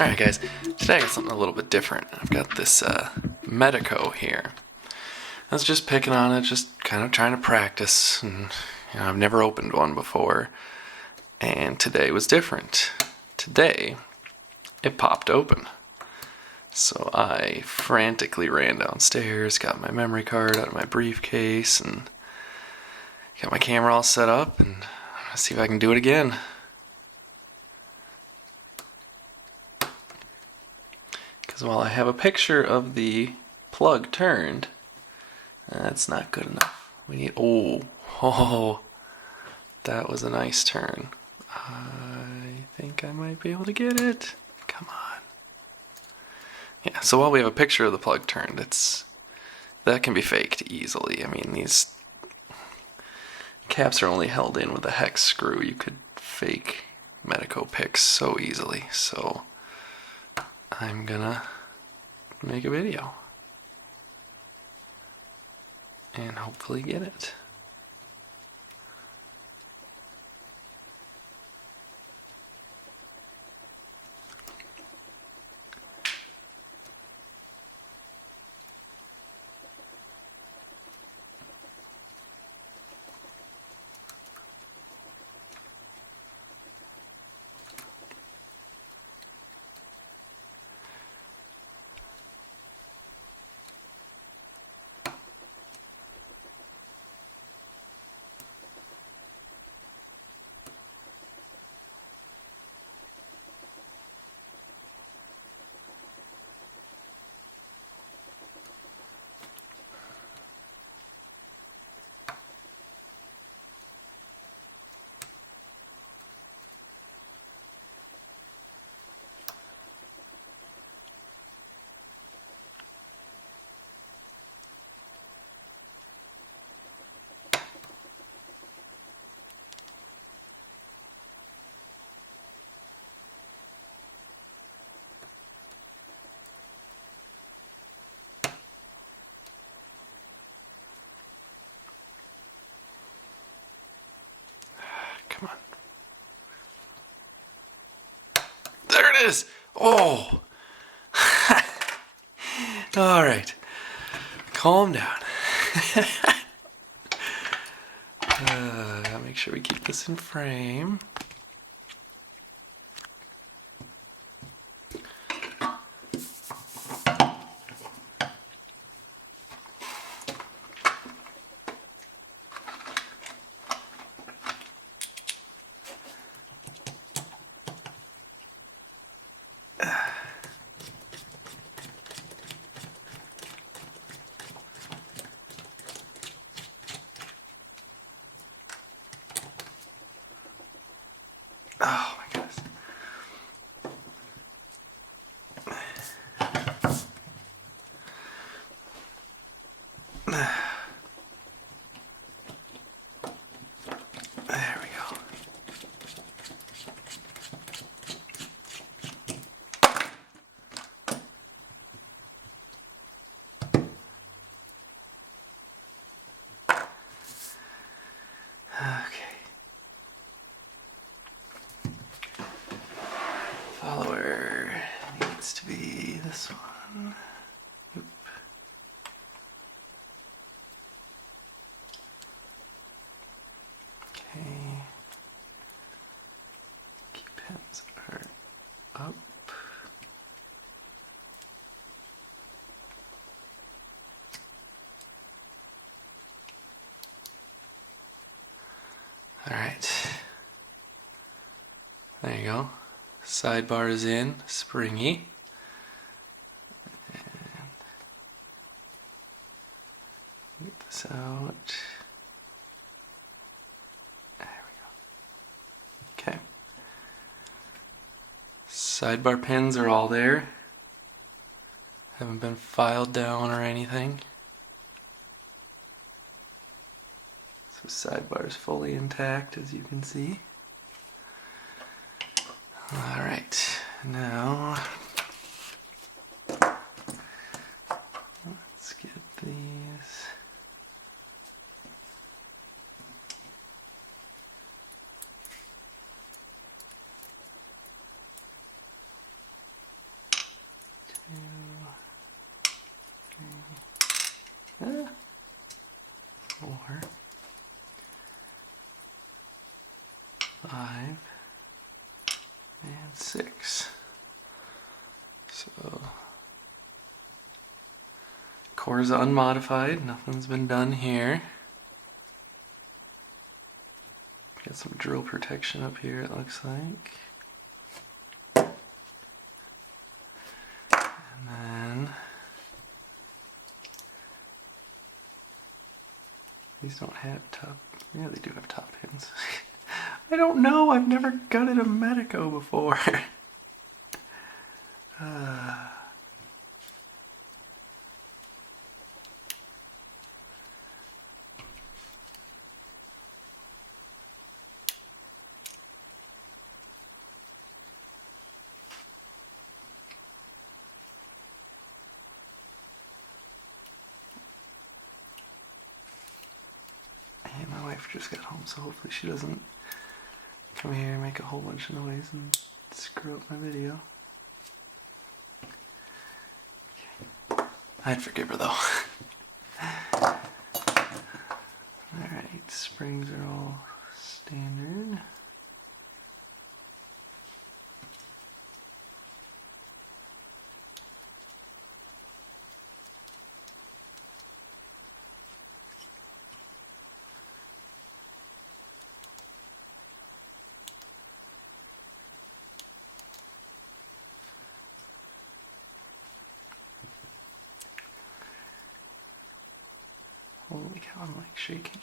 Alright guys, today I got something a little bit different. I've got this Medeco here. I was just picking on it, just kind of trying to practice, and I've never opened one before, and today was different. Today, it popped open. So I frantically ran downstairs, got my memory card out of my briefcase, and got my camera all set up, and let's see if I can do it again. Because while I have a picture of the plug turned, that's not good enough. We need, oh, that was a nice turn. I think I might be able to get it. Come on. Yeah, so while we have a picture of the plug turned, that can be faked easily. I mean, these caps are only held in with a hex screw. You could fake Medeco pics so easily. So I'm gonna make a video and hopefully get it. Come on. There it is! Oh! Alright. Calm down. Gotta make sure we keep this in frame. Oh my goodness. There we go. Okay. Follower needs to be this one. Oop. Okay. Key pins are up. All right. There you go. Sidebar is in, springy. And get this out. There we go. Okay. Sidebar pins are all there. Haven't been filed down or anything. So sidebar is fully intact, as you can see. Alright, now let's get these. 5, and 6. So core's unmodified, nothing's been done here. Got some drill protection up here, it looks like. And then these don't have top, yeah they do have top pins. I don't know, I've never gutted a Medeco before. And my wife just got home, so hopefully she doesn't come here and make a whole bunch of noise and screw up my video. Okay. I'd forgive her though. Alright, springs are all standard. Holy cow, I'm like shaking.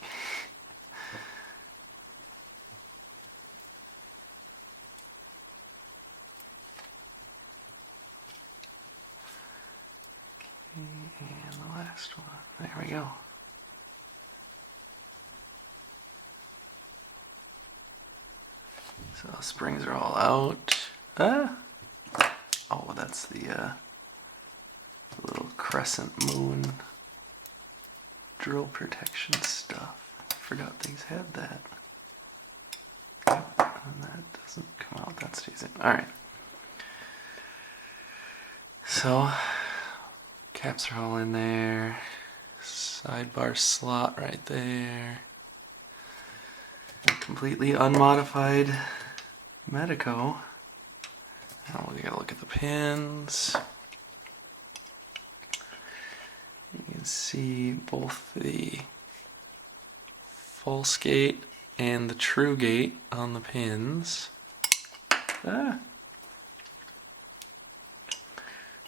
Okay, and the last one. There we go. So springs are all out. Oh, that's the little crescent moon drill protection stuff. I forgot these had that. And that doesn't come out, that stays in. Alright. So, caps are all in there. Sidebar slot right there. Completely unmodified Medeco. Now we gotta look at the pins. You can see both the false gate and the true gate on the pins. And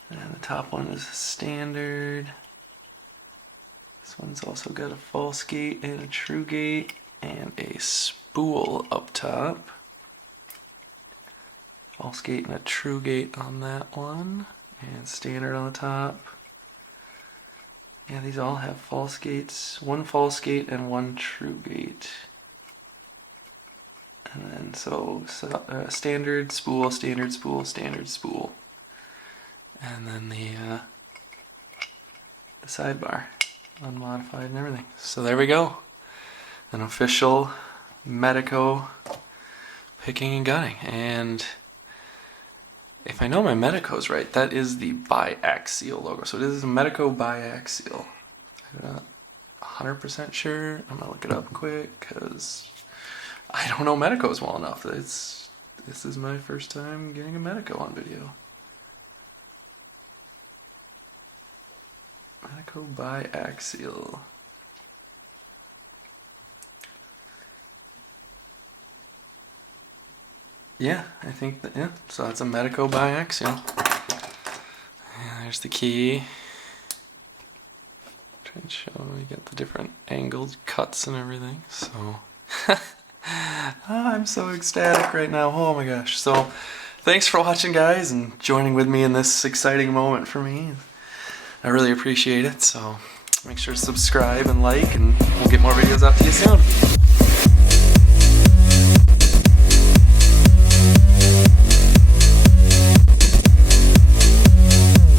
the top one is standard. This one's also got a false gate and a true gate and a spool up top. False gate and a true gate on that one, and standard on the top. Yeah, these all have false gates. One false gate and one true gate. And then standard, spool, standard, spool, standard, spool. And then the sidebar, unmodified and everything. So there we go. An official Medeco picking and gutting. And if I know my Medeco's right, that is the Biaxial logo. So it is a Medeco Biaxial. I'm not 100% sure. I'm gonna look it up quick because I don't know Medecos well enough. This is my first time getting a Medeco on video. Medeco Biaxial. Yeah, I think that, yeah. So that's a Medeco Biaxial. Yeah, there's the key. Try and show you get the different angled cuts and everything. So I'm so ecstatic right now. Oh my gosh. So thanks for watching, guys, and joining with me in this exciting moment for me. I really appreciate it. So make sure to subscribe and like, and we'll get more videos out to you soon.